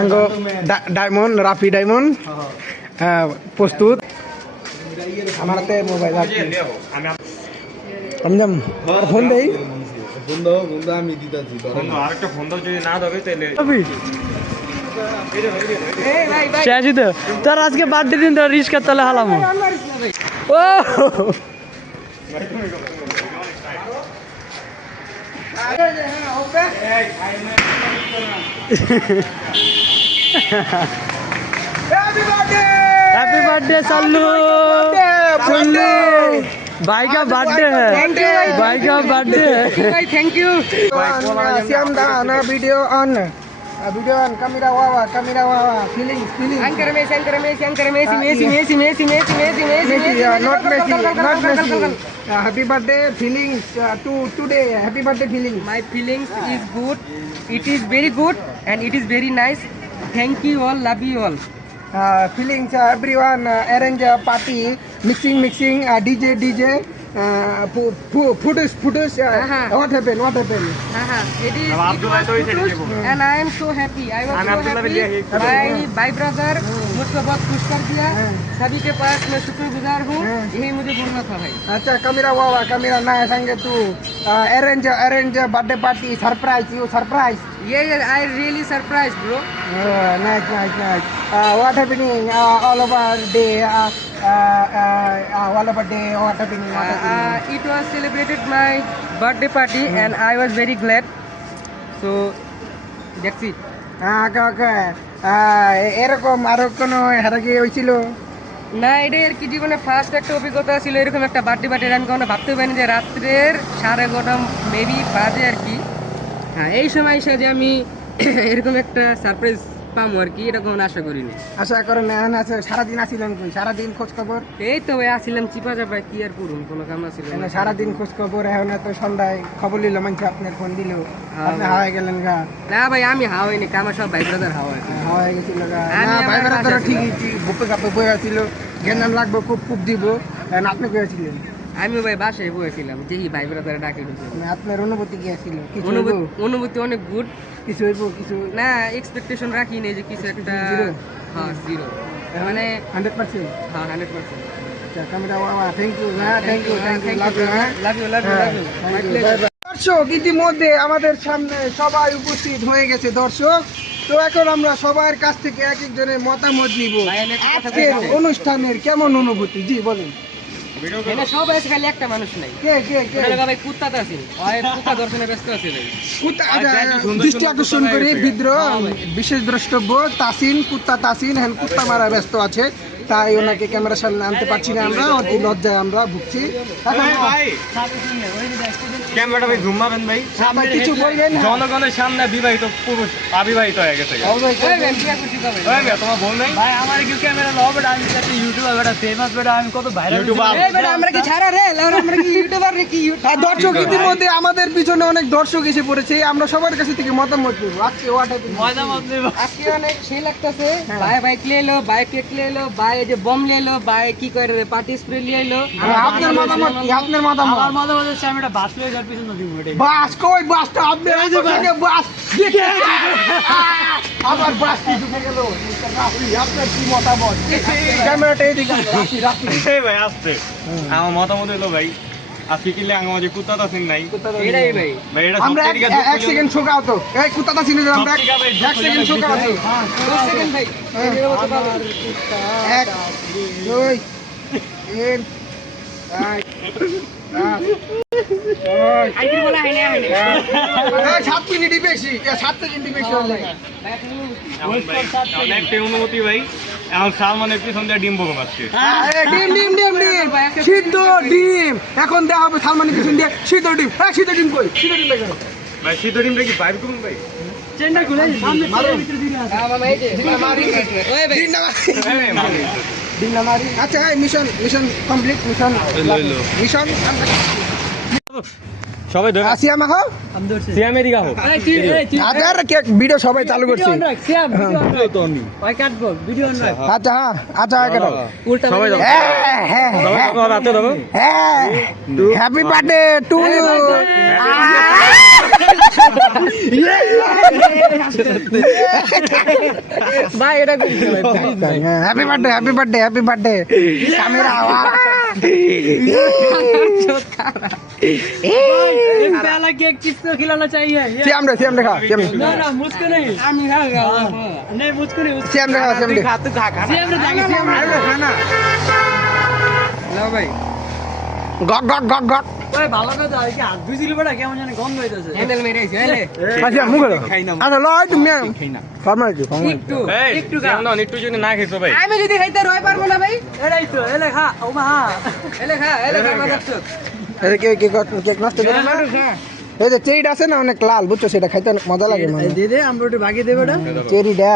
আঙ্গো diamond Rafi diamond প্রস্তুত আমার হাতে মোবাইল আমি যাম ফোন দেই বন্ধু আমি দিতাছি আরেকটা ফোন দাও যদি না দেবে তাহলে শেষ তো তোর আজকে বার্থডে দিন তোর রিস্কার তলে হালাম ও हैप्पी बर्थडे सल्लू भाई का बर्थडे है भाई का बर्थडे है थैंक यू श्याम दा ना video on camera wawa feeling anchor Messi Messi not Messi happy birthday feelings today happy birthday feelings my feelings is good, it is very good and it is very nice. Thank you all, love you all. Feelings everyone arrange a party mixing DJ photos what happened It is and I am so happy. I was so happy. My brother मुझको बहुत खुश कर दिया. सभी के पास मैं शुक्रगुजार हूँ. यही मुझे बोलना था भाई. अच्छा camera ना संगे तू arrange birthday party surprise. Yeah, I really surprised, bro. Nice. What happening all over day? What happening? It was celebrated my birthday party and I was very glad. So that's it. Okay. এরকম আরো কোনো হারাকি হয়েছিল না, এটা আর কি জীবনে first একটা অভিজ্ঞতা ছিল এরকম একটা বার্থডে আমি কখনো ভাবতেও পারিনি যে রাত্রের 11:30 মেবি বাজে আর কি। হ্যাঁ, এই সময় এসে যে আমি এরকম একটা সারপ্রাইজ পাবো আর কি এরকম আশা করিনি। আশা করেন না সারাদিন আসিলেন কই সারাদিন খোঁজ খবর? এই তো ভাই আসছিলাম চিপা চাপা কি আর করুন, কোনো কাম আসছিল না। সারাদিন খোঁজ খবর এখন তো সন্ধ্যায় খবর নিল মানুষ আপনার ফোন দিল আপনি হাওয়ায় গেলেন গা? না ভাই আমি হাওয়াইনি, আমার সব ভাই ব্রাদার হাওয়ায় হাওয়ায় গেছিল গা। না ভাই ব্রাদার ঠিকই বুকে কাপে বই আছিল গেন্দাম লাগবে খুব দিব আপনি কইছিলেন? আমিও ভাই বাসায় বসেছিলাম যেই ভাই ব্রাদার ডাকে ঢুকে। আপনার অনুভূতি কি ছিল? অনুভূতি অনেক গুড। কিছু হইব কিছু না এক্সপেকটেশন রাখি নেই যে কিছু একটা। হ্যাঁ জিরো মানে 100%। হ্যাঁ 100%। আচ্ছা ক্যামেরা ওয়া থ্যাংক ইউ লাভ ইউ দর্শক ইতিমধ্যে আমাদের সামনে সবাই উপস্থিত হয়ে গেছে দর্শক। তো এখন আমরা সবার কাছ থেকে এক একজনের মতামত নিব আজকের অনুষ্ঠানের কেমন অনুভূতি। জি বলেন। এখানে সব আছে, খালি একটা মানুষ নাই। কে ভাই কুত্তাতে আছেন, ওই কুত্তা দর্শনে ব্যস্ত আছে ভাই। কুত্তা দৃষ্টি আকর্ষণ করে বিদ্রোহ বিশেষ দ্রষ্টব্য তাসিন হ্যাঁ কুত্তা মারা ব্যস্ত আছে, তাই ওনাকে ক্যামেরার সামনে আনতে পারছি না আমরা, অতি লজ্জায় আমরা ভুগছি। ক্যামেরাটা ভাই ঘুমাবেন ভাই, কিছু বলবেন? জনগণের সামনে বিবাহিত পুরুষ অবিবাহিত হয়ে গেছে তোমার বল নাই ভাই আমার কি ক্যামেরা লও বেটা, আমি একটা ইউটিউবার বেটা ফেমাস বেটা, আমি কত ভাইরাল বেটা। আমরা কি ছাড়া রে আমরা কি ইউটিউবার রে কি দর্শক ইতিমধ্যে আমাদের পিছনে অনেক দর্শক এসে পড়েছে, আমরা সবার কাছে থেকে মতামত নেব আজকে আজকে অনেক সেই লাগতেছে। ভাই লে লো, ভাই কেক লে লো, ভাই এই যে বম লে লো, ভাই কি করে পার্টি স্প্রে নিয়ে এলো। আপনার মতামত কি? আপনার মতামত? আমার মতামত হচ্ছে আমি এটা বাস লয়ে যাওয়ার পিছনে দিব এটা। বাস কই? বাসটা আপনি আগে বাস দেখে আবার বাস কি ঢুকে গেল। আপনার কি মতামত? ক্যামেরাটা এদিকে রাখি এই ভাই আসছে। আমার মতামত হলো ভাই আজকে কি লে আমাদের কুত্তা তো সিং নাই এটাই ভাই এটা আমরা এক সেকেন্ড শোকাও তো এই কুত্তাটা চিনে দিলাম আমরা এক সেকেন্ড শোকাও তো 10 সেকেন্ড ভাই এর মতো পাবো। 1 2 3 আইডি বলা হয় না 7 মিনিটই বেশি 7 সেকেন্ডই বেশি হলো। একটা অনুমতি ভাই, এখন সালমানের পিছন দিয়ে ডিম বগম আসছে। ডিম সিদ্ধ ডিম এখন দেওয়া হবে সালমানের পিছন দিয়ে সিদ্ধ ডিম। সিদ্ধ ডিম কই? সিদ্ধ ডিম দেখো ভাই সিদ্ধ ডিমটা কি বাইর করুন ভাই? চেন্ডা খুলে সামনে ভিতরে দিন আছে। মামা এই যে মারি ওই ভাই ডিম না মারি। আচ্ছা মিশন কমপ্লিট মিশন সবাই ধরে আসি আমাকে আমি ধরছি আমেরিকা হোক এই তুই আদার কে ভিডিও সবাই চালু করছে। সিয়াম ভিডিও তো আমি ভাই কাটবো ভিডিও না। আচ্ছা কেন উল্টা সবাই দাও হ্যাঁ সবাই রাতে দাও হ্যাপি বার্থডে টু ইউ ভাই এটা কি happy birthday happy birthday happy birthday camera एक प्याला केक चिप्स को खिलाना चाहिए সিয়াম রে খা সিয়াম ना ना मुझको नहीं আমি খাবো नहीं मुझको नहीं সিয়াম রে सेम रे নাও ভাই গক গক গক গক ওই ভালো কথা কি হাত ধুইছিল বড় কেমন জানি গন্ধ হইতাছে হ্যান্ডেল মেরেছে এলে আচ্ছা মুখ আচ্ছা লয় তুমি ফরমালিটি একটু একটু খা একটু যদি না খেয়েছো ভাই আমি যদি খাইতে রই পারবো না ভাই এলাই তো এলে খা ও মা এলে খা না দেখছো এটা কেক নষ্ট করে না এই যে চেরিটা আছে না অনেক লাল বুঝছো সেটা খাইতে অনেক মজা লাগে মানে দে দে আমরা একটু ভাগে দেব এটা চেরিটা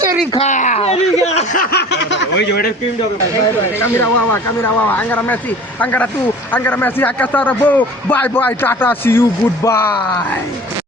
চেরি খা ওই যে ওইটার ক্রিম হবে Kamera wawa, Angara Messi, Akasara Bo, bye bye, Tata, see you, goodbye.